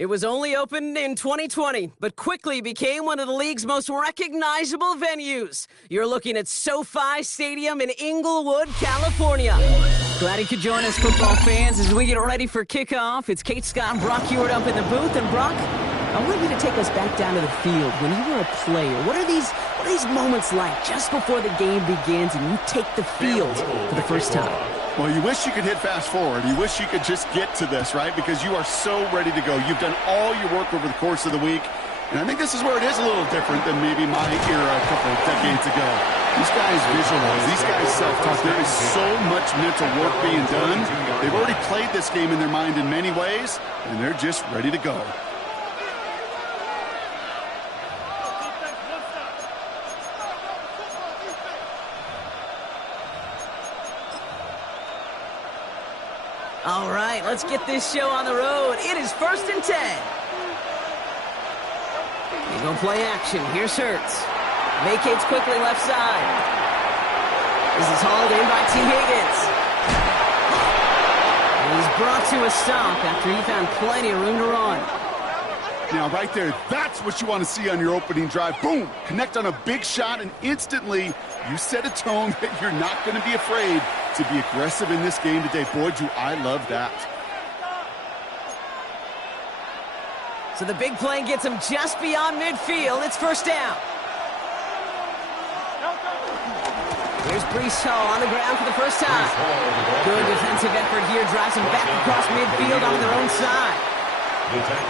It was only opened in 2020, but quickly became one of the league's most recognizable venues. You're looking at SoFi Stadium in Inglewood, California. Glad you could join us, football fans, as we get ready for kickoff. It's Kate Scott and Brock Hewitt up in the booth. And Brock, I want you to take us back down to the field. When you were a player, what are these moments like just before the game begins and you take the field for the first time? Well, you wish you could hit fast forward. You wish you could just get to this, right? Because you are so ready to go. You've done all your work over the course of the week. And I think this is where it is a little different than maybe my era a couple of decades ago. These guys visualize. These guys self-talk. There is so much mental work being done. They've already played this game in their mind in many ways, and they're just ready to go. All right, let's get this show on the road. It is 1st and 10. He's going to play action. Here's Hurts. Vacates quickly left side. This is hauled in by T. Higgins. And he's brought to a stop after he found plenty of room to run. Now, right there, that's what you want to see on your opening drive. Boom! Connect on a big shot, and instantly you set a tone that you're not going to be afraid to be aggressive in this game today. Boy, do I love that. So the big play gets him just beyond midfield. It's first down. Here's Breece Hall on the ground for the first time. Good defensive effort here. Drives him back across midfield on their own side.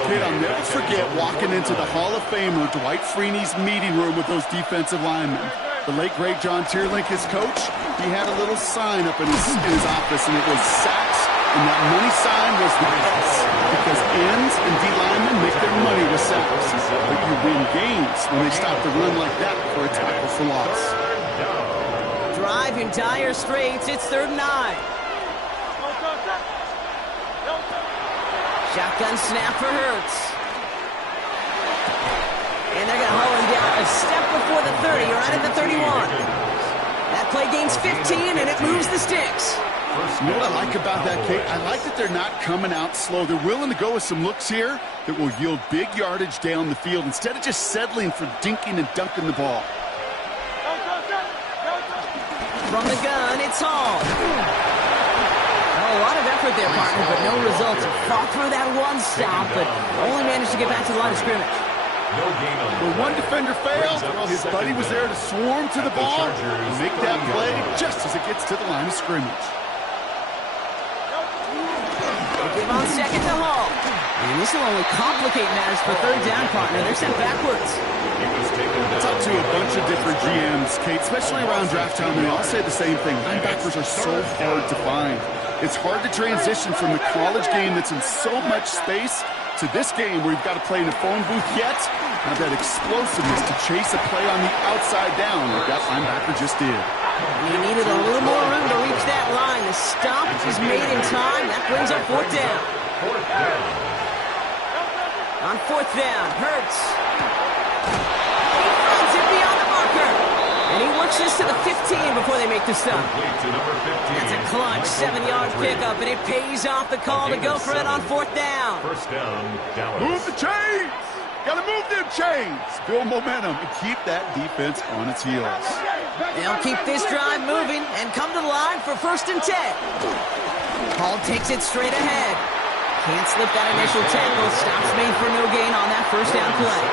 Kid, I'll never forget walking into the Hall of Famer Dwight Freeney's meeting room with those defensive linemen. The late, great John Tierlink, his coach, he had a little sign up in his office, and it was sacks, and that money sign was the S, because ends and D linemen make their money with sacks. But you win games when they stop the run like that for a tackle for loss. Drive in dire straits. It's 3rd and 9. Shotgun snap for Hurts. And they're going to haul him down a step before the 30, right at the 31. That play gains 15, and it moves the sticks. You know what I like about that, Kate? I like that they're not coming out slow. They're willing to go with some looks here that will yield big yardage down the field instead of just settling for dinking and dunking the ball. From the gun, it's Hall. A lot of effort there, partner, but no results. Fought through that one stop, but only managed to get back to the line of scrimmage. When one defender failed, well, his buddy was there to swarm to the ball and make that play just as it gets to the line of scrimmage. They give on second to Hall. And this will only complicate matters for 3rd down, partner. They're sent backwards. I talked to a bunch of different GMs, Kate, especially around draft time, and they all say the same thing. Linebackers are so hard to find. It's hard to transition from the college game that's in so much space to this game where you've got to play in a phone booth, yet have that explosiveness to chase a play on the outside down like that linebacker just did. He needed a little more room to reach that line. The stop is made in time. That brings up 4th down. On 4th down, Hurts. He runs it beyond the marker. And he works this to the 15 before they make the stop. That's a clutch 7-yard pickup, and it pays off the call to go for it on 4th down. First down, Dallas. Move the chains! Gotta move them chains! Build momentum and keep that defense on its heels. They'll keep this drive moving and come to the line for 1st and 10. Hall takes it straight ahead. Can't slip that initial tackle. Stops made for no gain on that 1st down play.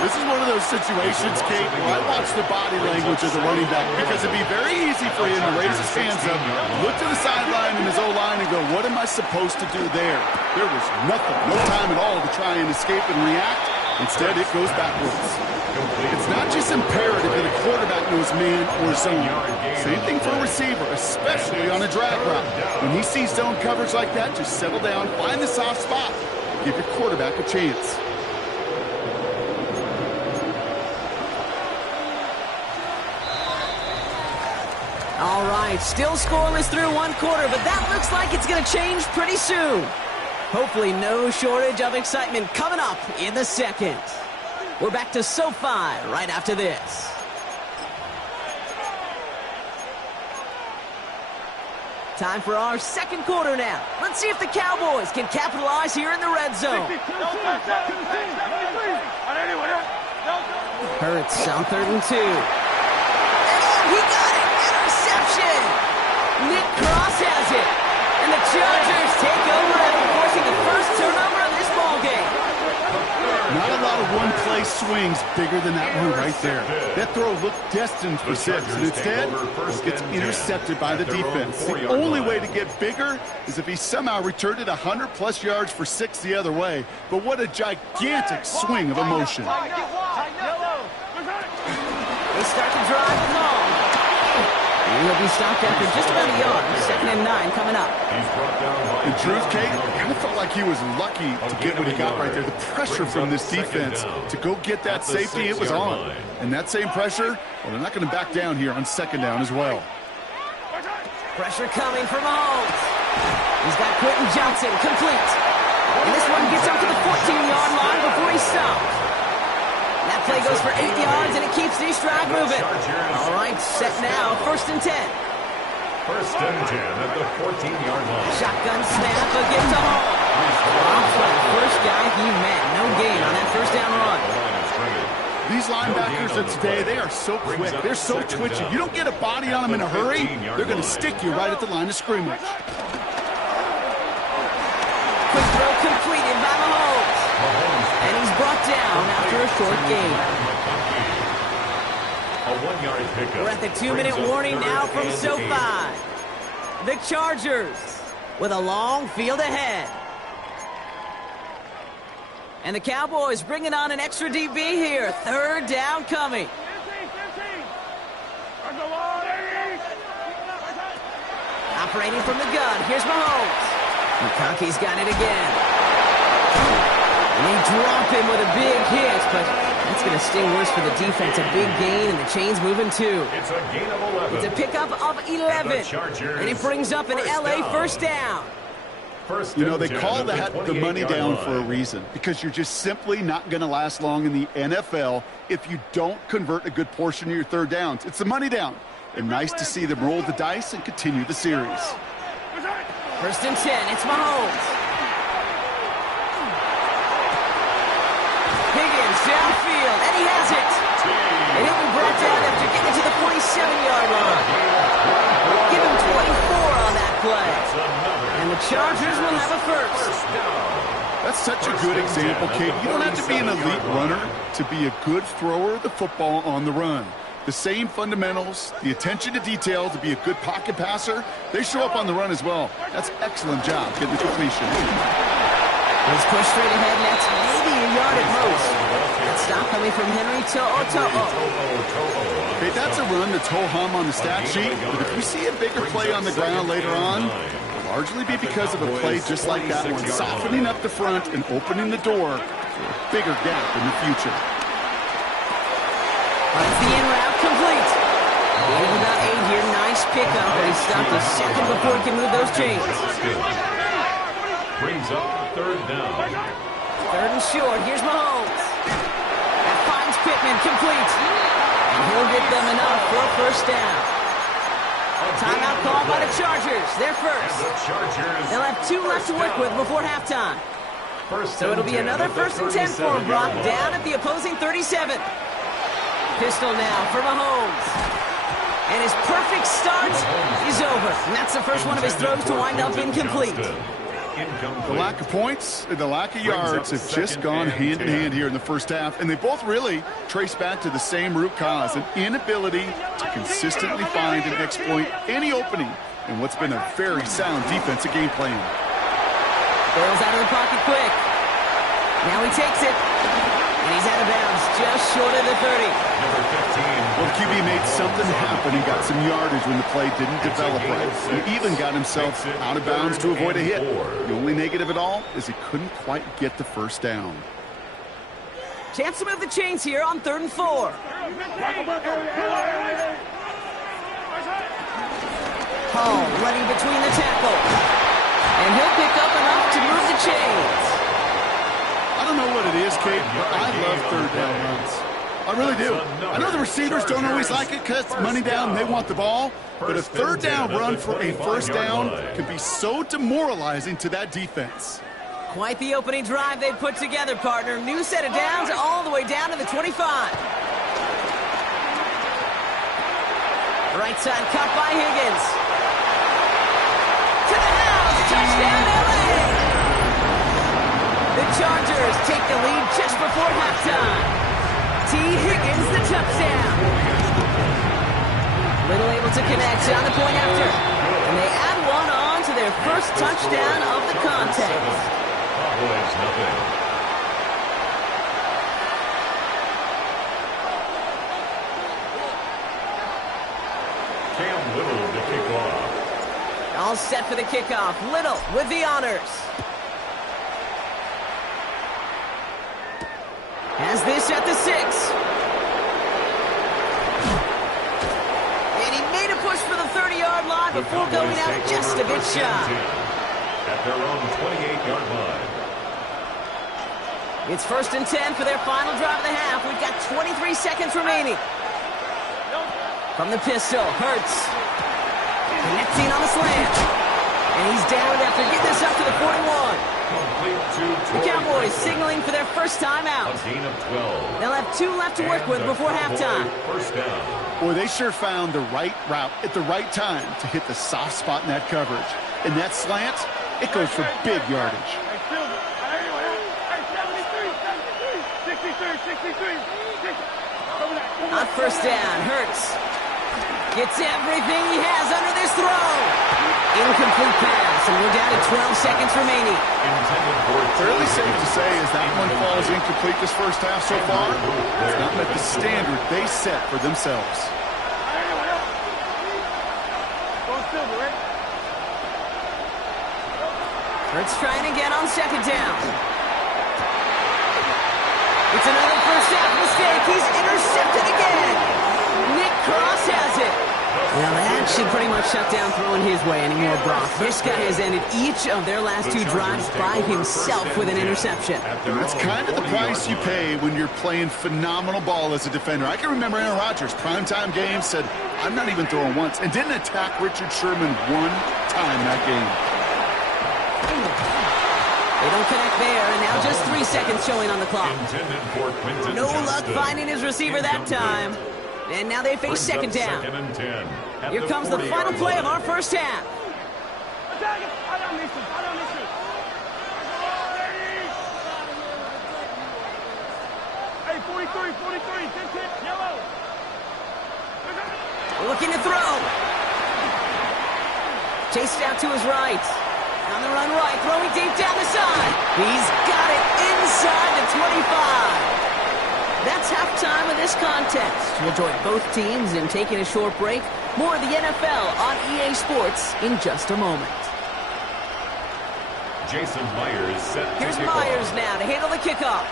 This is one of those situations, Kate, where I watch the body language of the running back because it'd be very easy for him to raise his hands up, look to the sideline in his O-line and go, what am I supposed to do there? There was nothing, no time at all to try and escape and react. Instead, it goes backwards. It's not just imperative that a quarterback knows man or zone. Same thing for a receiver, especially on a drag route. When he sees zone coverage like that, just settle down, find the soft spot, give your quarterback a chance. All right, still scoreless through 1 quarter, but that looks like it's going to change pretty soon. Hopefully no shortage of excitement coming up in the 2nd. We're back to SoFi right after this. Time for our second quarter now. Let's see if the Cowboys can capitalize here in the red zone. Hurts on 3rd and 2. And he got it! Interception! Nick Cross has it. And the Chargers take over after forcing the first turnover of this ballgame. Not a lot of one-play swings bigger than that one right there. That throw looked destined for 6, and instead, it gets intercepted by the defense. The only way to get bigger is if he somehow returned it 100-plus yards for 6 the other way. But what a gigantic swing of emotion. They start to drive long. And he'll be stopped after just about a yard. 2nd and 9 coming up. In truth, Kate, kind of felt like he was lucky to get what he got right there. The pressure from this defense to go get that safety, it was on. And that same pressure, well, they're not going to back down here on 2nd down as well. Pressure coming from Mahomes. He's got Quentin Johnson complete. And this one gets up to the 14-yard line before he's stopped. That play goes for 8 yards, and it keeps these drive moving. All right, set now, 1st and 10. 1st and 10 at the 14-yard line. Shotgun snap against a hole. Drops by the first guy he met. No gain on that 1st down run. These linebackers of today, they are so quick. They're so twitchy. You don't get a body on them in a hurry, they're going to stick you right at the line of scrimmage. Quick throw completed by Mahomes. And he's brought down after a short gain. A 1-yard pickup. We're at the 2-minute warning now from SoFi. The Chargers with a long field ahead. And the Cowboys bringing on an extra DB here. 3rd down coming. Operating from the gun. Here's Mahomes. McConkey's got it again. And they drop him with a big hit, but that's going to sting worse for the defense. A big gain, and the chain's moving too. It's a gain of 11. It's a pickup of 11. And it brings up an LA first down. You know, they call that the money down for a reason, because you're just simply not going to last long in the NFL if you don't convert a good portion of your 3rd downs. It's the money down. And nice to see them roll the dice and continue the series. 1st and 10, it's Mahomes. Higgins downfield, and he has it. And he'll be brought down after getting to the 47-yard line. Give him 24 on that play. And the Chargers will have a 1st. That's such a good example, Kate. You don't have to be an elite runner to be a good thrower of the football on the run. The same fundamentals, the attention to detail to be a good pocket passer, they show up on the run as well. That's excellent job getting the completion. He's pushed straight ahead, and that's maybe a yard at most. That stop coming from Henry To'oTo'o. Okay, that's a run that's ho-hum on the stat sheet, but if we see a bigger play on the ground later on, it'll largely be because of a play just like that one, softening up the front and opening the door for a bigger gap in the future. That's the in route complete. Gain of about 8 here. Nice pickup, but he stopped a second before he can move those chains. Brings up 3rd down. 3rd and short. Here's Mahomes. That finds Pittman complete. And he'll get them enough for a 1st down. Timeout called by the Chargers. They're first. They'll have 2 left to work with before halftime. So it'll be another 1st and 10 for Brock down at the opposing 37. Pistol now for Mahomes. And his perfect start is over. And that's the first one of his throws to wind up incomplete. The lack of points and the lack of yards have just gone hand in hand here in the 1st half. And they both really trace back to the same root cause, an inability to consistently find and exploit any opening in what's been a very sound defensive game plan. Bails out of the pocket quick. Now he takes it. And he's out of bounds, just short of the 30. Number 15. Well, the QB made something happen. He got some yardage when the play didn't develop right. He even got himself out of bounds to avoid a hit. The only negative at all is he couldn't quite get the 1st down. Chance to move the chains here on 3rd and 4. Hall running between the tackle. And he'll pick up enough to move the chains. I don't know what it is, Kate, but I love 3rd down runs. I really do. I know the receivers don't always like it because money down, they want the ball. But a third down run for a first down can be so demoralizing to that defense. Quite the opening drive they've put together, partner. New set of downs all the way down to the 25. Right side cut by Higgins. To the house, touchdown LA! The Chargers take the lead just before halftime. T. Higgins, the touchdown. Little able to connect on the point after. And they add one on to their first touchdown of the contest. Cowboys nothing. Cam Little to kick off. All set for the kickoff. Little with the honors. Has this at the 6. And he made a push for the 30-yard line before going out just a bit shy. At their own 28-yard line. It's 1st and 10 for their final drive of the half. We've got 23 seconds remaining. From the pistol, Hurts. Connecting on the slant. And he's down after getting this up to the 41. The Cowboys signaling for their first time out. A gain of 12. They'll have 2 left to work with before halftime. First down. Boy, they sure found the right route at the right time to hit the soft spot in that coverage. And that slant, it goes for big yardage. On first down, Hurts gets everything he has under this throw. Incomplete pass, and we're down to 12 seconds remaining. Fairly safe to say as that one falls incomplete this first half so far, it's not met the standard they set for themselves. Hurts trying again on second down. It's another first half mistake. He's intercepted again. Nick Cross has it. Well, that should pretty much shut down throwing his way anymore, Brock. This guy has ended each of their last 2 drives by himself with an interception. And that's kind of the price you pay when you're playing phenomenal ball as a defender. I can remember Aaron Rodgers, primetime game, said, I'm not even throwing once, and didn't attack Richard Sherman one time that game. They don't connect there, and now just 3 seconds showing on the clock. No luck finding his receiver that time. And now they face second down. Here comes the final play of our first half. Looking to throw. Chased out to his right. On the run right, throwing deep down the side. He's got it inside the 25. That's halftime of this contest. We'll join both teams in taking a short break. More of the NFL on EA Sports in just a moment. Jason Myers set to Here's kick Myers off. now to handle the kickoff.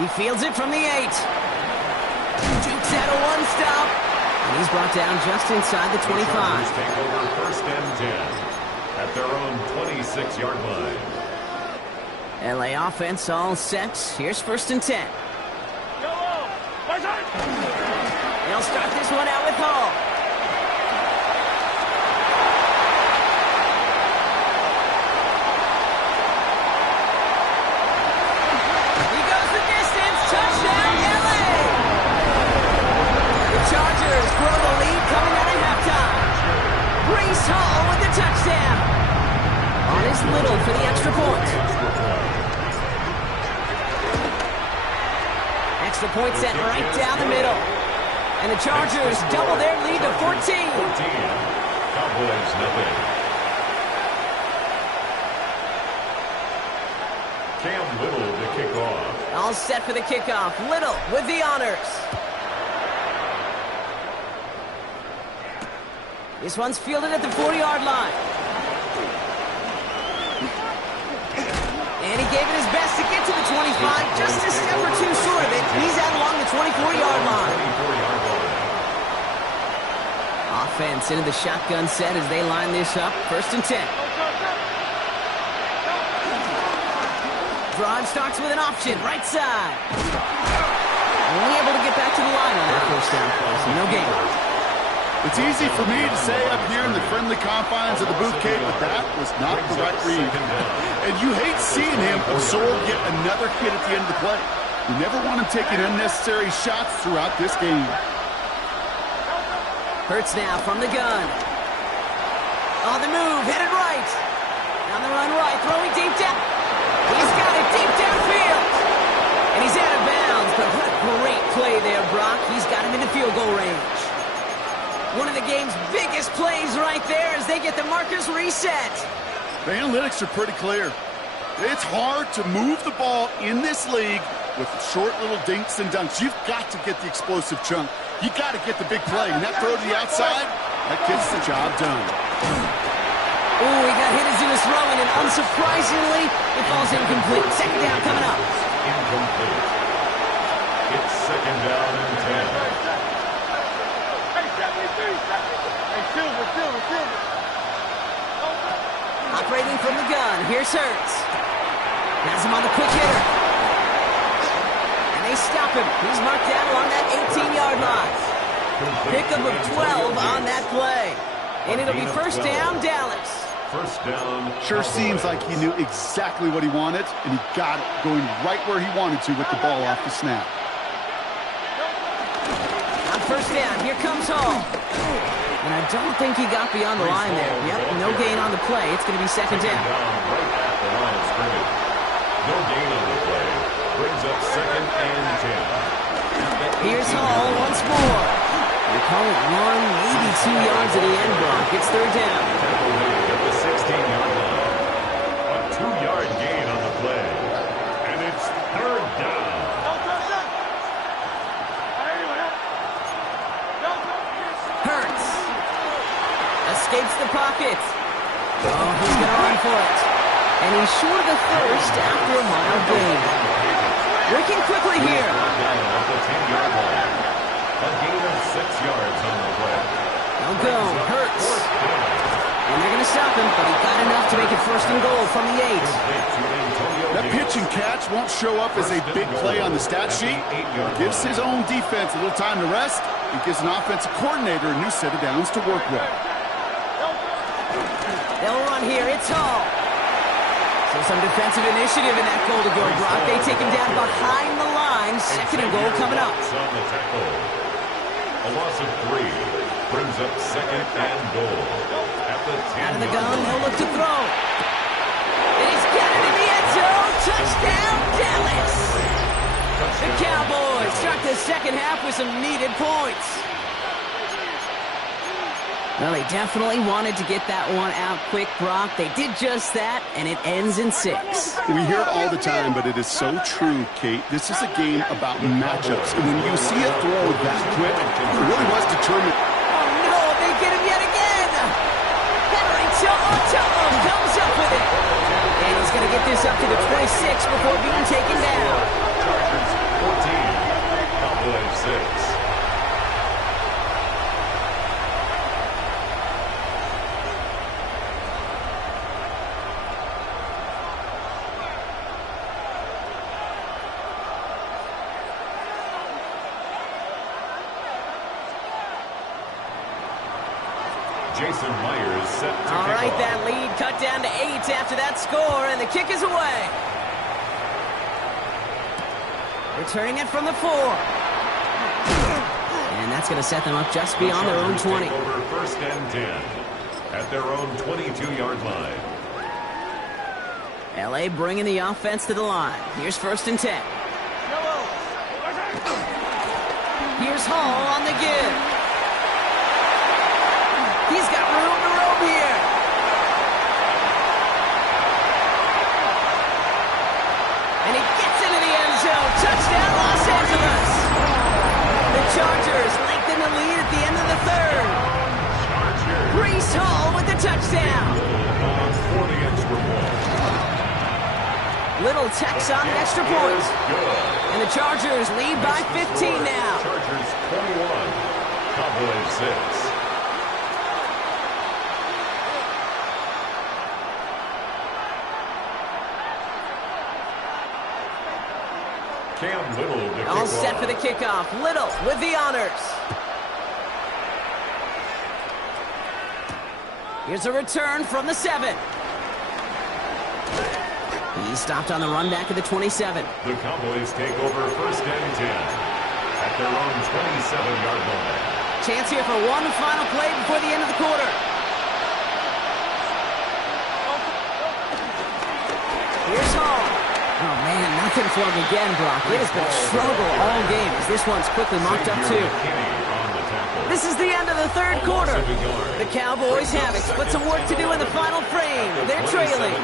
He fields it from the 8. Jukes out a one-stop. And he's brought down just inside the 25. Chargers take over 1st and 10 at their own 26-yard line. LA offense all set. Here's 1st and 10. They'll start this one out with Hall. He goes the distance. Touchdown, LA! The Chargers grow the lead coming out of halftime. Breece Hall with the touchdown. On his Little for the extra point. Extra point set right down the middle. And the Chargers double their lead to 14. Cowboys nothing. Cam Little to kick off. All set for the kickoff. Little with the honors. This one's fielded at the 40-yard line. And he gave it his best to get to the 25, just a step or 2 short of it. He's out along the 24-yard line. Offense into the shotgun set as they line this up. 1st and 10. Drive starts with an option, right side. Only able to get back to the line on that first down play, so no gain. It's easy for me to say up here in the friendly confines of the booth, Kate, but that was not the right read. And you hate seeing him absorb yet another hit at the end of the play. You never want him taking unnecessary shots throughout this game. Hurts now from the gun. On the move, headed right. On the run right, throwing deep down. He's got it deep downfield. And he's out of bounds, but what a great play there, Brock. He's got him into field goal range. One of the game's biggest plays right there as they get the markers reset. The analytics are pretty clear. It's hard to move the ball in this league with short little dinks and dunks. You've got to get the explosive chunk. You got to get the big play. And that throw to the outside, that gets the job done. Oh, he got hit as he was throwing, and unsurprisingly, it falls incomplete. Second down coming up. Incomplete. It's second down and 10. Operating from the gun, here's Hurts. Has him on the quick hitter. And they stop him. He's marked down along that 18-yard line. Pickup of 12 on that play. And it'll be first down, Dallas. First down. Sure seems like he knew exactly what he wanted, and he got it going right where he wanted to with the ball off the snap. On first down, here comes Hall. And I don't think he got beyond the line there. Yep, no gain on the play. It's going to be second down. Right at the line of scrimmage. No gain on the play. Brings up second and 10. Here's Hall once more. They call it 1, maybe 2 yards at the end block. It's third down. At the 16-yard line. A 2-yard gain on the play. And it's third down. Hurts. Escapes the pocket. Oh, he's going to run for it. And he's short of the first after a mile gain. Working quickly here. At the 10-yard line. A gain of 6 yards on the play. They'll go. Hurts. And they're going to stop him, but he got enough to make it first and goal from the 8. That pitch and catch won't show up as a big play on the stat sheet. Gives his own defense a little time to rest and gives an offensive coordinator a new set of downs to work with. They'll run here. It's Hall. So some defensive initiative in that goal to go, Brock. They take him down behind the line. Second and goal coming up. On the tackle. A loss of 3 brings up second and goal. At the 10. Out of the gun, they'll look to throw. And he's got it in the end zone. Touchdown, Dallas. The Cowboys start the second half with some needed points. Well, they definitely wanted to get that one out quick, Brock. They did just that, and it ends in 6. We hear it all the time, but it is so true, Kate. This is a game about matchups. And when you see a throw that quick, it really was determined. Oh, no, they get him yet again. Henry comes up with it. And he's going to get this up to the 26 before being taken down. Chargers 14. Cowboys 6. Jason Myers set to All kick right, off. that lead cut down to 8 after that score, and the kick is away. Returning it from the 4. And that's going to set them up just beyond their own 20. Over first and 10 at their own 22-yard line. L.A. bringing the offense to the line. Here's first and 10. Here's Hall on the give. He's got room to roam here. And he gets into the end zone. Touchdown, Los Angeles. The Chargers lengthen the lead at the end of the third. Breece Hall with the touchdown. For the extra point. Little Tex on the extra point. And the Chargers lead by 15 now. Chargers 21. Cowboys 6. Cam Little to kick All set off. for the kickoff. Little with the honors. Here's a return from the 7. He stopped on the run back at the 27. The Cowboys take over 1st and 10 at their own 27-yard line. Chance here for one final play before the end of the quarter. Here's Hall. Oh, man, nothing for him again, Brock. It has been a struggle all game as this one's quickly mocked up, too. This is the end of the 3rd quarter. The Cowboys have it, but some work to do in the final frame. They're trailing.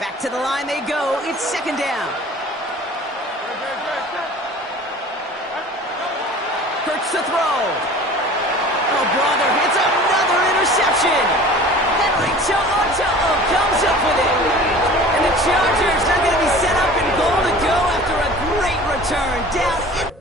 Back to the line they go. It's 2nd down. Hurts to throw. Oh, brother, it's another interception. Henry To'o comes up with it. And the Chargers are going to be set up and goal to go after a great return. Down.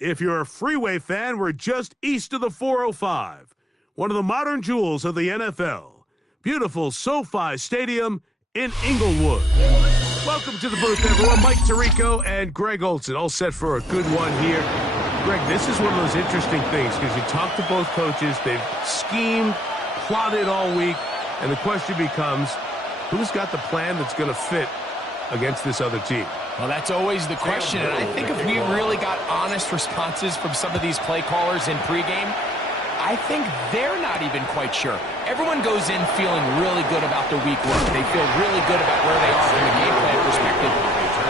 If you're a Freeway fan, we're just east of the 405, one of the modern jewels of the NFL. Beautiful SoFi Stadium in Inglewood. Welcome to the booth, everyone. Mike Tirico and Greg Olson, all set for a good one here. Greg, this is one of those interesting things because you talk to both coaches. They've schemed, plotted all week, and the question becomes, who's got the plan that's going to fit against this other team? Well, that's always the question, and I think if we really got honest responses from some of these play callers in pregame, I think they're not even quite sure. Everyone goes in feeling really good about the week work. They feel really good about where they are from a game plan perspective.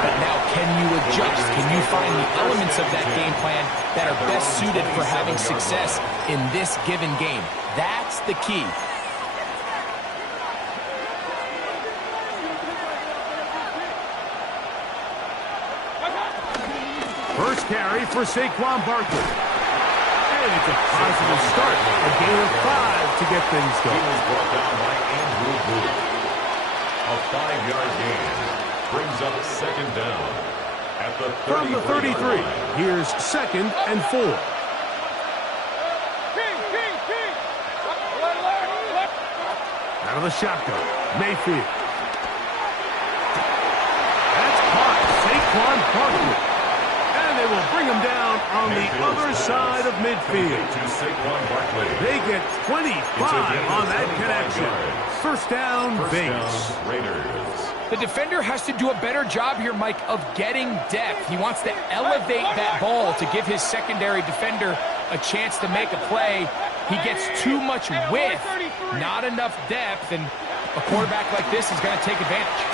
But now, can you adjust? Can you find the elements of that game plan that are best suited for having success in this given game? That's the key. First carry for Saquon Barkley. And it's a positive start. A gain of 5 to get things He going. was brought down by Andrew Booth. A 5-yard gain brings up 2nd down at the 33. From the 33, here's 2nd and 4. Out of the shotgun, Mayfield. That's caught. Saquon Barkley. They will bring him down on the other side of midfield. They get 25 on that connection. First down, Vegas. The defender has to do a better job here, Mike, of getting depth. He wants to elevate that ball to give his secondary defender a chance to make a play. He gets too much width, not enough depth, and a quarterback like this is going to take advantage.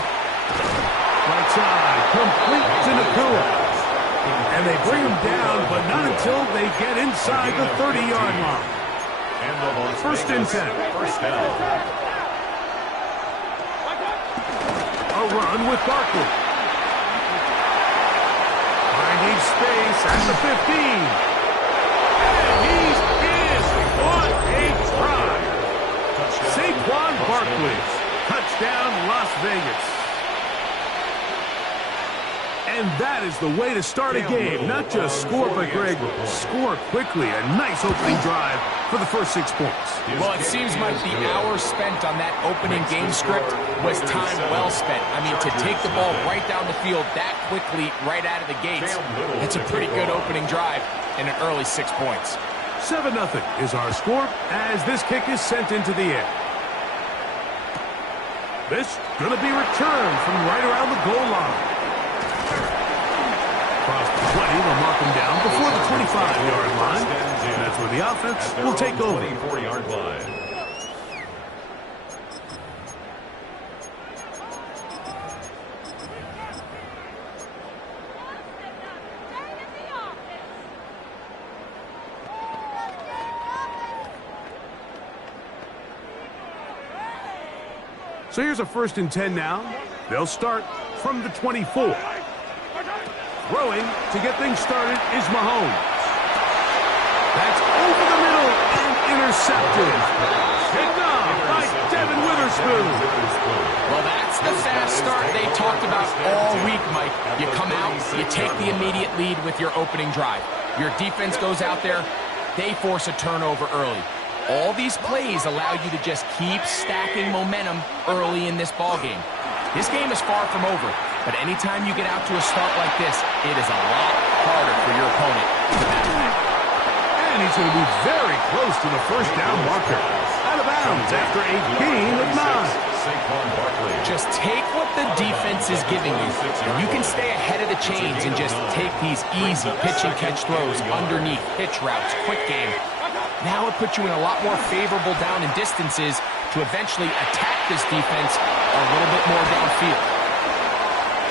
Right side, complete to Nakua. And they bring him down, but not until they get inside the 30-yard line. First and 10. First down. A run with Barkley. Finding space at the 15. And he's in. What a drive. Saquon Barkley. Touchdown, Las Vegas. And that is the way to start a game. Not just score, but, Greg, score quickly. A nice opening drive for the first 6 points. Well, it seems like the hour spent on that opening game script was time well spent. I mean, to take the ball right down the field that quickly right out of the gates, that's a pretty good opening drive and an early 6 points. 7-0 is our score as this kick is sent into the air. This going to be returned from right around the goal line. Across the 20, they'll mark him down before the 25-yard line. And that's where the offense will take over. 24-yard line. So here's a 1st and 10 now. They'll start from the 24. Throwing to get things started is Mahomes. That's over the middle and intercepted. Picked off by Devin Witherspoon. Well, that's the fast start they talked about all week, Mike. You come out, you take the immediate lead with your opening drive. Your defense goes out there, they force a turnover early. All these plays allow you to just keep stacking momentum early in this ballgame. This game is far from over, but anytime you get out to a start like this, it is a lot harder for your opponent. And he's going to be very close to the 1st down marker. Out of bounds after a gain of 9. Just take what the defense is giving you. You can stay ahead of the chains and just take these easy pitch and catch throws underneath, pitch routes, quick game. Now it puts you in a lot more favorable down and distances to eventually attack this defense a little bit more downfield.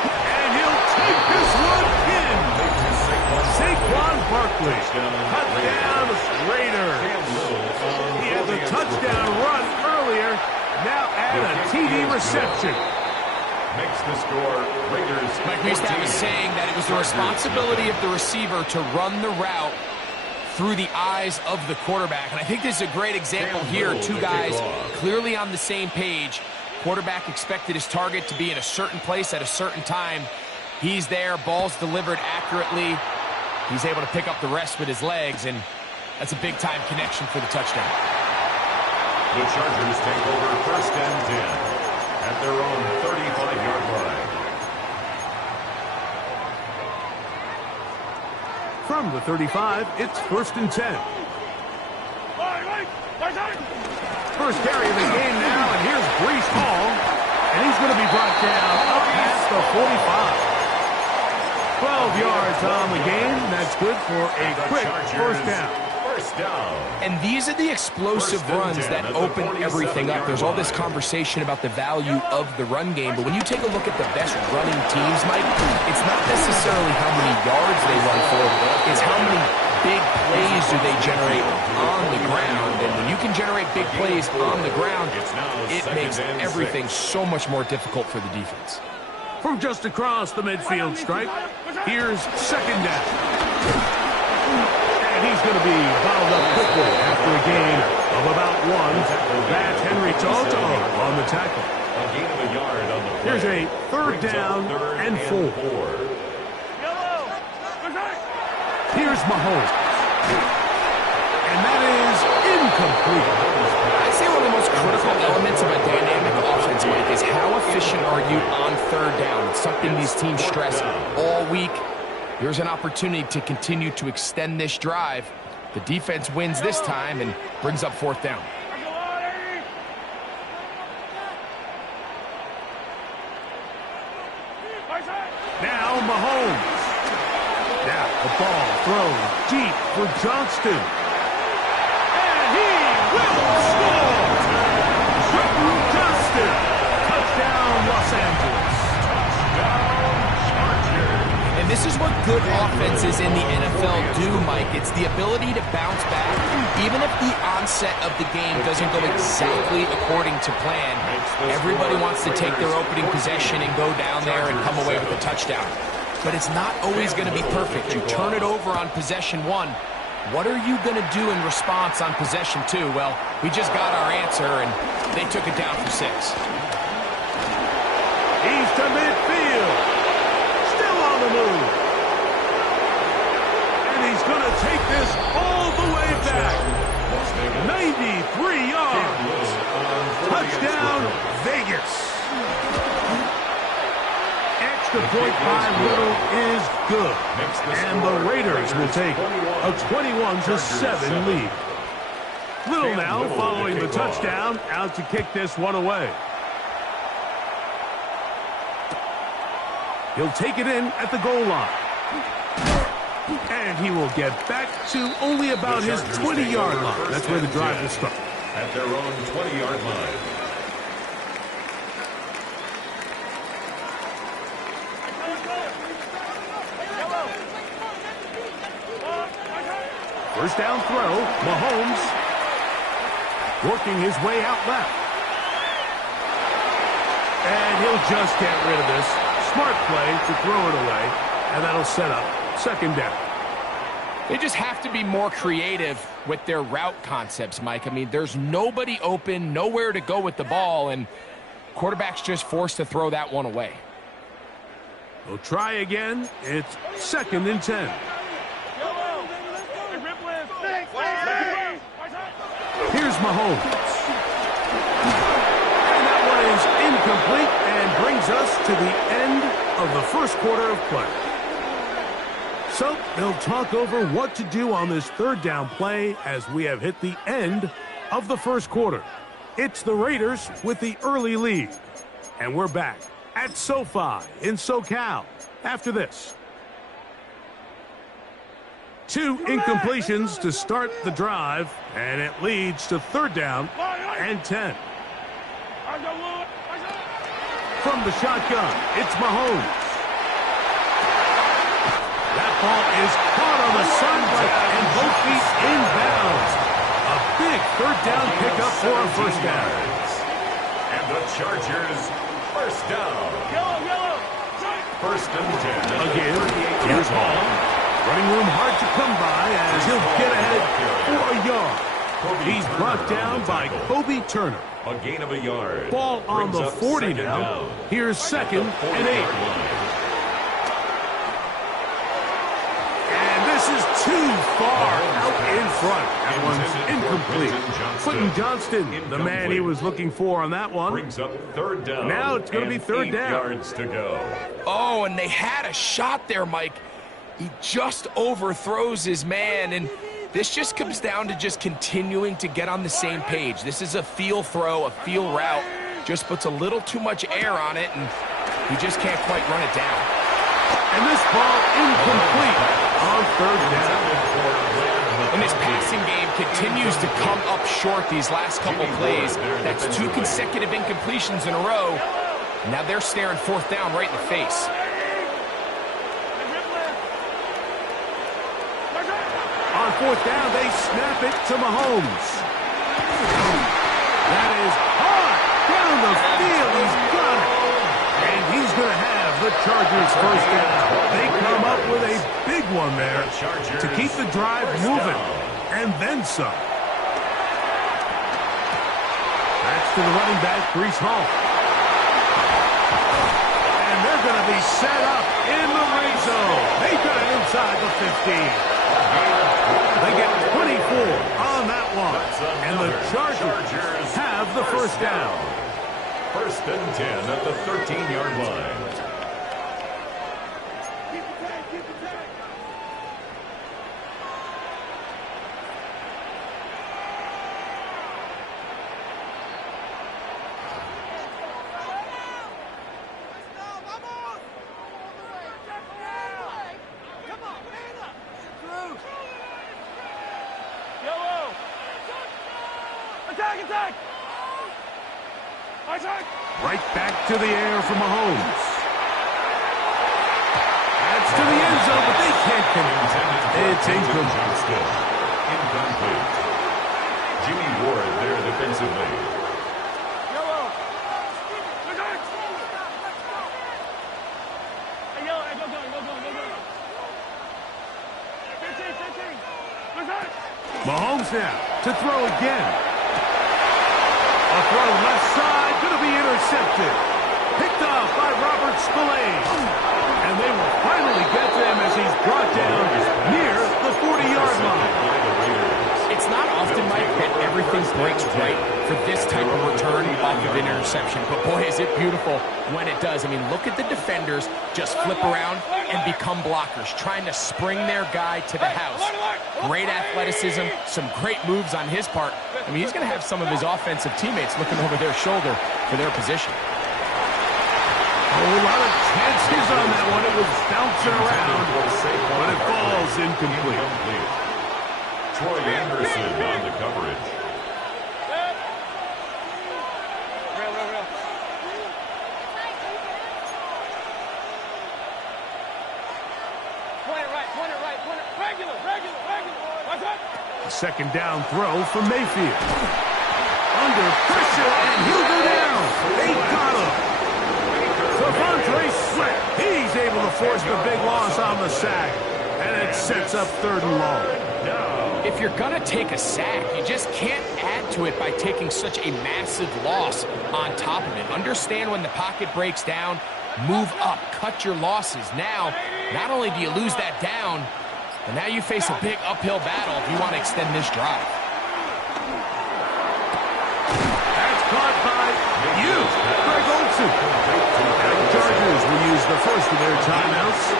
And he'll take this one in. Saquon Barkley, touchdown Raiders. He had the touchdown run earlier, now add a TD reception. Makes the score Raiders. Mike, we used to have a saying that it was the responsibility of the receiver to run the route through the eyes of the quarterback. And I think this is a great example here. Two guys clearly on the same page. Quarterback expected his target to be in a certain place at a certain time. He's there, ball's delivered accurately. He's able to pick up the rest with his legs, and that's a big-time connection for the touchdown. The Chargers take over 1st and 10 at their own 35-yard line. From the 35, it's 1st and 10. First carry of the game now, and here's Breece Hall. And he's going to be brought down up past the 45. 12 yards on the game. That's good for a quick 1st down. And these are the explosive runs that open everything up. There's all this conversation about the value of the run game, but when you take a look at the best running teams, Mike, it's not necessarily how many yards they run for, it's how many big plays do they generate on the ground. And when you can generate big plays on the ground, it makes everything so much more difficult for the defense. From just across the midfield stripe, here's 2nd down. And he's going to be fouled up quickly after a gain of about 1. That's Henry To'oTo'o on the tackle. A gain of a yard on the play. Here's a 3rd down and 4. Here's Mahomes. And that is incomplete. I'd say one of the most critical elements of a dynamic offense, Mike, is how efficient are you on 3rd down. It's something these teams stress all week. Here's an opportunity to continue to extend this drive. The defense wins this time and brings up 4th down. Now Mahomes. Now the ball thrown deep for Johnston. And he will score! Quentin Johnston. Touchdown Los Angeles. And this is what good offenses in the NFL do, Mike. It's the ability to bounce back, even if the onset of the game doesn't go exactly according to plan. Everybody wants to take their opening possession and go down there and come away with a touchdown. But it's not always going to be perfect. You turn it over on possession 1. What are you going to do in response on possession 2? Well, we just got our answer, and they took it down for 6. He's to midfield. Still on the move. And he's going to take this all the way back. 93 yards. Touchdown, Vegas. Extra point by Little is good. And the Raiders will take a 21-7 lead. Little now following the touchdown, out to kick this one away. He'll take it in at the goal line. And he will get back to only about his 20-yard line. That's where the drive will start. At their own 20-yard line. First down throw, Mahomes working his way out left. And he'll just get rid of this. Smart play to throw it away, and that'll set up second down. They just have to be more creative with their route concepts, Mike. I mean, there's nobody open, nowhere to go with the ball, and quarterback's just forced to throw that one away. We'll try again. It's 2nd and 10. Here's Mahomes. And that one is incomplete and brings us to the end of the first quarter of play. So they'll talk over what to do on this third down play as we have hit the end of the first quarter. It's the Raiders with the early lead. And we're back at SoFi in SoCal after this. 2 incompletions to start the drive, and it leads to third down and 10. From the shotgun, it's Mahomes. That ball is caught on the sideline and both feet inbounds. A big third down pickup for a first down. And the Chargers, first down. First and 10. Again, here's Hall. Running room hard to come by as he'll get ahead for a yard. He's brought down by Kobe Turner. A gain of a yard. Ball on the 40 now. Down. Here's 2nd and 8. And this is too far out in front. That one's incomplete. Quentin Johnston, the man he was looking for on that one. Brings up third down. Now it's going to be third 8 down. yards to go. Oh, and they had a shot there, Mike. He just overthrows his man, and this just comes down to just continuing to get on the same page. This is a feel throw, a feel route. Just puts a little too much air on it, and he just can't quite run it down. And this ball incomplete on third down. And this passing game continues to come up short these last couple plays. That's 2 consecutive incompletions in a row. Now they're staring fourth down right in the face. On fourth down, they snap it to Mahomes. That is hard down the field. He's got it. And he's going to have the Chargers first down. They come up with a big one there to keep the drive moving. And then some. That's to the running back, Breece Hall. And they're going to be set up in the red zone. They got it inside the 15. They get 24 on that one. And the Chargers have the first down. First and 10 at the 13-yard line. Right back to the air for Mahomes. That's to the end zone, but they can't connect. It's incomplete. Incomplete. Jimmy Ward there defensively. Mahomes now to throw again. A throw left side, going to be intercepted. Picked off by Robert Spillane. And they will finally get to him as he's brought down near the 40-yard line. It's not often, Mike, that everything breaks right for this type of return off of an interception. But boy, is it beautiful when it does. I mean, look at the defenders just flip around and become blockers, trying to spring their guy to the house. Great athleticism, some great moves on his part. I mean, he's going to have some of his offensive teammates looking over their shoulder for their position. Oh, a lot of chances on that one. It was bouncing around, but it falls incomplete. Troy Anderson on the coverage. Second down throw for Mayfield. Under pressure, and he'll go down. They got him. Devontae Smith, he's able to force the big loss on the sack, and it sets up 3rd and long. If you're going to take a sack, you just can't add to it by taking such a massive loss on top of it. Understand when the pocket breaks down, move up, cut your losses. Now, not only do you lose that down, but now you face a big uphill battle if you want to extend this drive. That's caught by Greg Olsen. Now the Chargers will use the first of their timeouts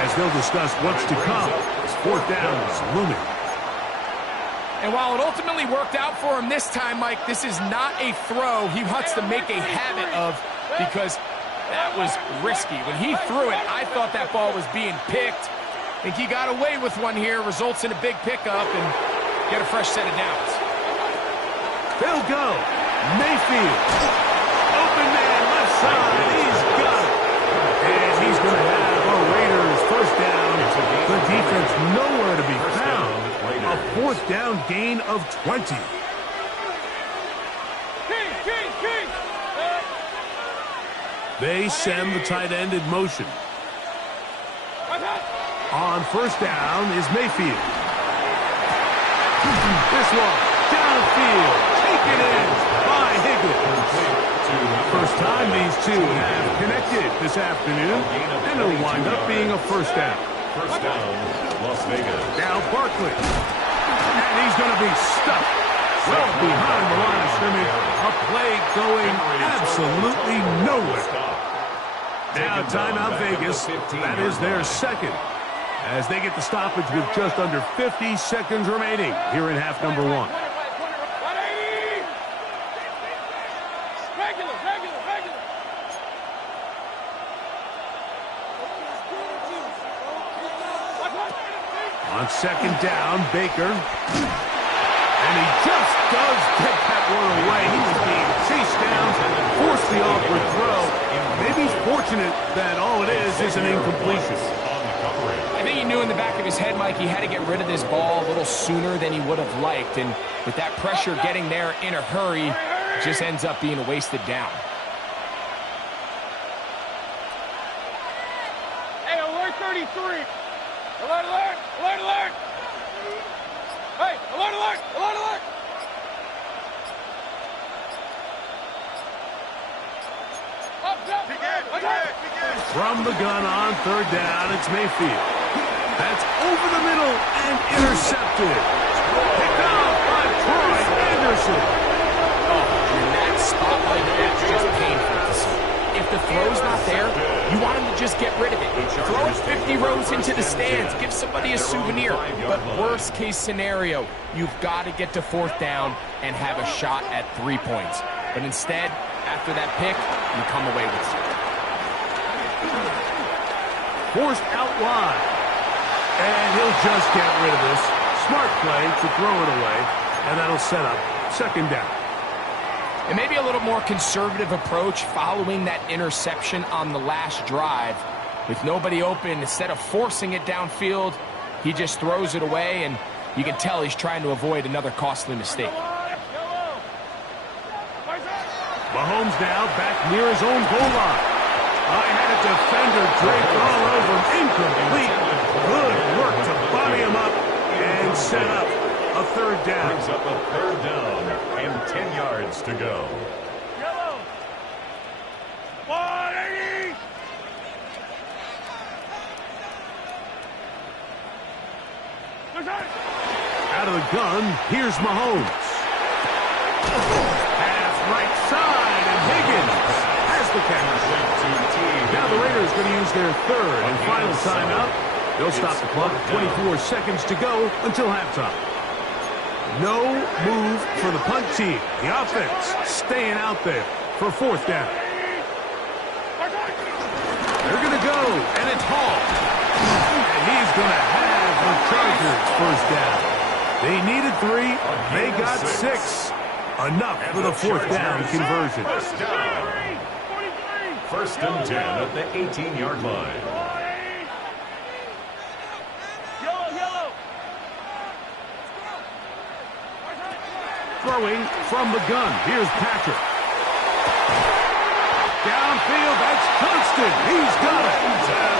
as they'll discuss what's to come. 4th down is looming. And while it ultimately worked out for him this time, Mike, this is not a throw he wants to make a habit of because that was risky. When he threw it, I thought that ball was being picked. I think he got away with one here, results in a big pickup, and get a fresh set of downs. They'll go. Mayfield. Open man, left side. He's got it. And he's going to have a Raiders 1st down. The defense nowhere to be found. A 4th down gain of 20. They send the tight end in motion. On 1st down is Mayfield. This one, downfield, taken in by Higgins. First time these two have connected this afternoon, and it'll wind up being a 1st down. 1st down, Las Vegas. Now Barkley, and he's going to be stuck well behind the line of scrimmage. A play going absolutely nowhere. Now timeout Vegas, that is their 2nd. As they get the stoppage with just under 50 seconds remaining here in half number 1. On 2nd down, Baker. And he just does get that one away. He was being chased down, forced the awkward throw. Maybe he's fortunate that all it is an incompletion. I think he knew in the back of his head, Mike, he had to get rid of this ball a little sooner than he would have liked. And with that pressure getting there in a hurry, it just ends up being a wasted down. Hey, alert 33. Alert, alert, alert, alert. Hey, alert, alert, alert, alert. From the gun on 3rd down, it's Mayfield. That's over the middle and intercepted. Picked off by Troy Anderson. Oh, in that spot like that's just painful to see. If the throw's not there, you want him to just get rid of it. Throw it 50 rows into the stands. Give somebody a souvenir. But worst case scenario, you've got to get to 4th down and have a shot at 3 points. But instead, after that pick, you come away with 0. Forced out wide. And he'll just get rid of this. Smart play to throw it away. And that'll set up 2nd down. And maybe a little more conservative approach following that interception on the last drive. With nobody open, instead of forcing it downfield, he just throws it away, and you can tell he's trying to avoid another costly mistake. Mahomes now back near his own goal line. I had a defender draped all over him. Incomplete. Good work to body him up and set up a 3rd down. Brings up a 3rd down and 10 yards to go. Yellow. 180. Out of the gun, here's Mahomes. Pass right side, and Higgins has the catch. Now the Raiders going to use their 3rd and final timeout. They'll stop the clock. 24 seconds to go until halftime. No move for the punt team. The offense staying out there for 4th down. They're going to go, and it's Hall. And he's going to have the Chargers first down. They needed 3. They got 6. Enough for the fourth down conversion. First down. First and 10 at the 18-yard line. Throwing from the gun. Here's Patrick. Downfield, that's Johnston. He's got it.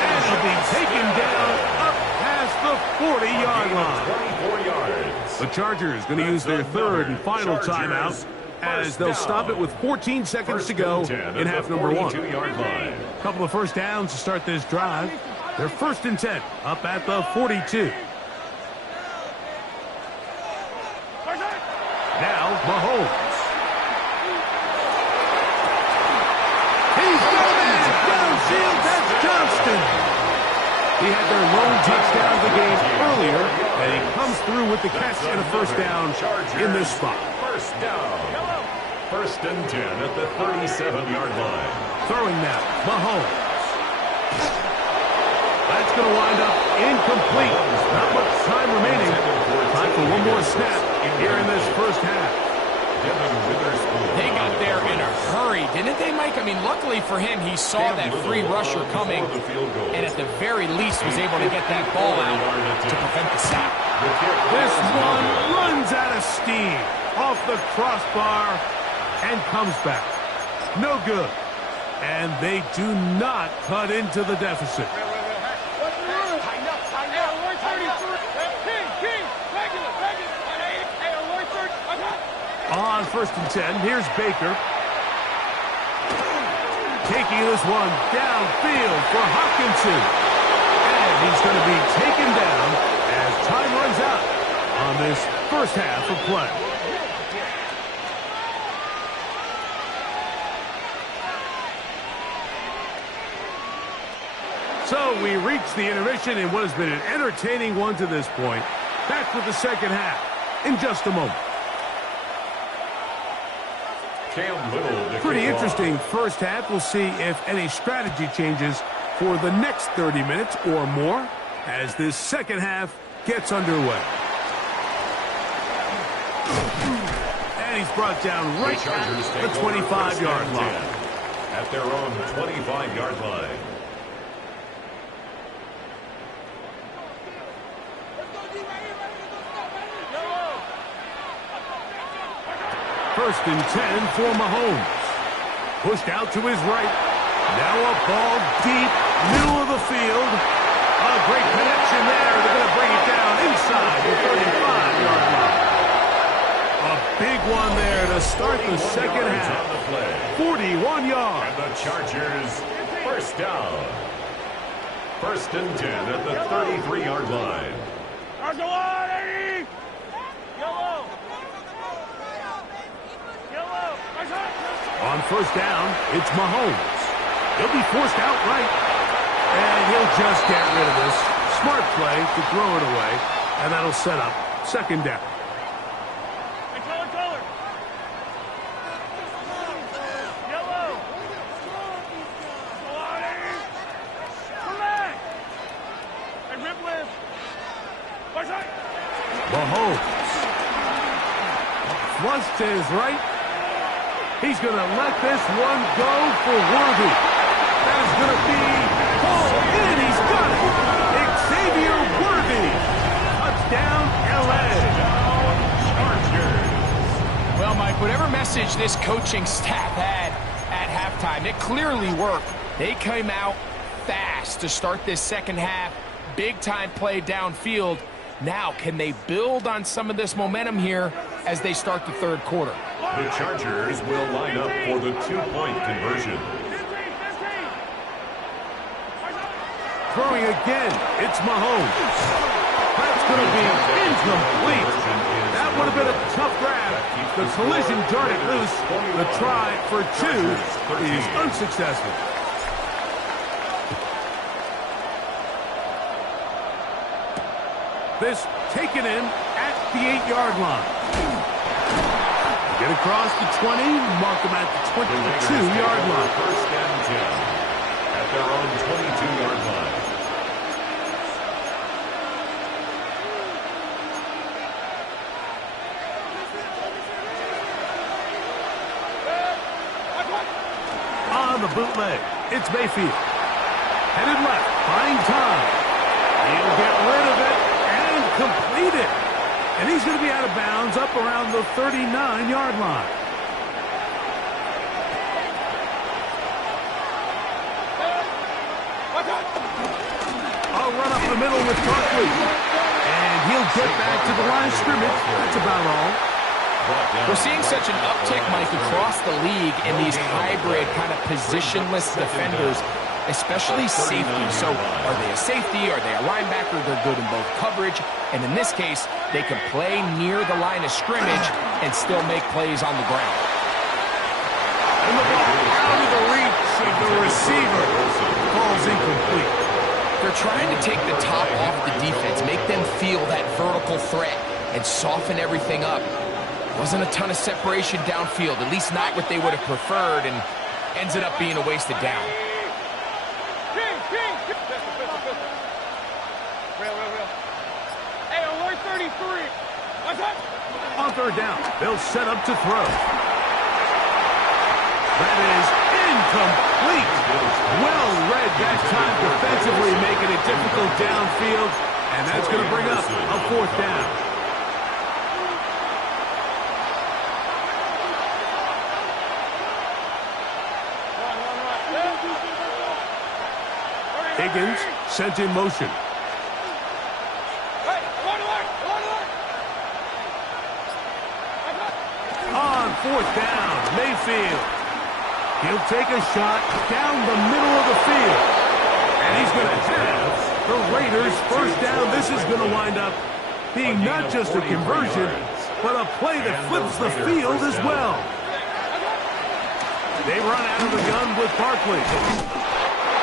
And he'll be taken down up past the 40-yard line. 24 yards. The Chargers going to use their third and final timeout as they'll stop it with 14 seconds to go in half number 1. A couple of first downs to start this drive. They're first and 10 up at the 42. Now, Mahomes. He's got it! Downfield, that's Johnston! He had their lone touchdown of the game earlier, and he comes through with the catch and a first down in this spot. First down. First and 10 at the 37-yard line. Throwing now, Mahomes. That's going to wind up incomplete. Not much time remaining. Time for one more snap here in this first half. They got there in a hurry, didn't they, Mike? I mean, luckily for him, he saw that free rusher coming, and at the very least was able to get that ball out to prevent the sack. This one runs out of steam off the crossbar and comes back. No good. And they do not cut into the deficit. On first and 10, here's Baker. Taking this one downfield for Hopkinson. And he's going to be taken down as time runs out on this first half of play. So we reach the intermission in what has been an entertaining one to this point. Back with the second half in just a moment. Pretty interesting first half. We'll see if any strategy changes for the next 30 minutes or more as this second half gets underway. And he's brought down right at the 25-yard line. At their own 25-yard line. First and 10 for Mahomes. Pushed out to his right. Now a ball deep, middle of the field. A great connection there. They're going to bring it down inside the 35-yard line. A big one there to start the second half. 41 yards. And the Chargers, first down. First and 10 at the 33-yard line. On first down, it's Mahomes. He'll be forced out right. And he'll just get rid of this. Smart play to throw it away. And that'll set up second down. Mahomes. Flushed to his right. He's going to let this one go for Worthy. That's going to be pulled in. He's got it. Xavier Worthy. Touchdown, L.A. Chargers. Well, Mike, whatever message this coaching staff had at halftime, it clearly worked. They came out fast to start this second half. Big-time play downfield. Now, can they build on some of this momentum here as they start the third quarter? The Chargers will line up for the two-point conversion. Throwing again, it's Mahomes. That's going to be incomplete. That would have been a tough grab. The collision darted loose. The try for two is unsuccessful. This taken in at the 8-yard line. Get across the 20, mark them at the 22-yard line. First and 10. at their own 22-yard line. On the bootleg, it's Mayfield. Headed left, buying time. He'll get rid of it and complete it. And he's going to be out of bounds up around the 39-yard line. A run up the middle with Barkley. And he'll get back to the line of scrimmage. That's about all. We're seeing such an uptick, Mike, across the league in these hybrid kind of positionless defenders, especially safety. So are they a safety? Are they a linebacker? They're good in both coverage. And in this case, they can play near the line of scrimmage and still make plays on the ground. And the ball out of the reach of the receiver. Ball's incomplete. They're trying to take the top off the defense, make them feel that vertical threat, and soften everything up. Wasn't a ton of separation downfield, at least not what they would have preferred, and ends it up being a wasted down. Hey, alert 33. What's up? On third down, they'll set up to throw. That is incomplete. Well read that time defensively, making it difficult downfield, and that's going to bring up a fourth down. Higgins sent in motion. On fourth down, Mayfield. He'll take a shot down the middle of the field. And he's going to have the Raiders first down. This is going to wind up being not just a conversion, but a play that flips the field as well. They run out of the gun with Barkley.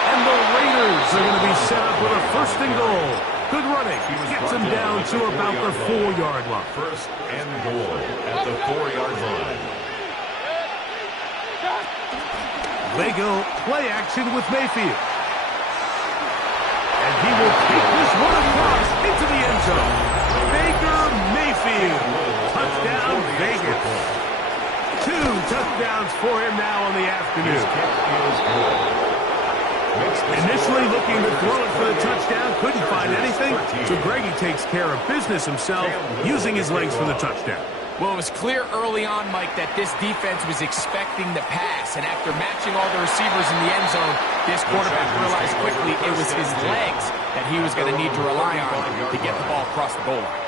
And the Raiders are going to be set up with a first and goal. Good running. Gets them down to about the 4-yard line. First and goal at the 4-yard line. They go play action with Mayfield. And he will take this one across into the end zone. Baker Mayfield. Touchdown, Vegas. 2 touchdowns for him now on the afternoon. Initially looking to throw it for the touchdown, couldn't find anything, so Greggy takes care of business himself, using his legs for the touchdown. Well, it was clear early on, Mike, that this defense was expecting the pass, and after matching all the receivers in the end zone, this quarterback realized quickly it was his legs that he was going to need to rely on to get the ball across the goal line.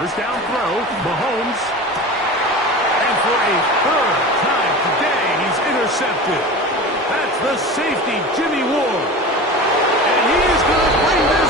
First down throw, Mahomes. And for a third time today, he's intercepted. That's the safety, Jimmy Ward. And he is going to bring this